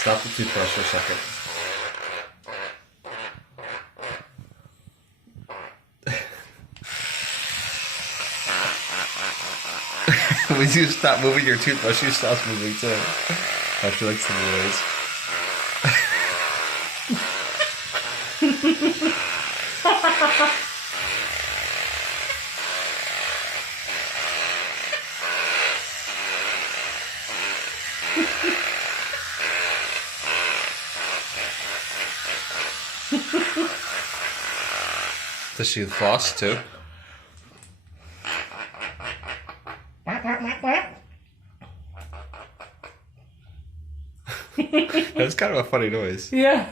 Stop the toothbrush for a second. When you stop moving your toothbrush, you stop moving too. After like some noise. Does she floss too? That's kind of a funny noise. Yeah.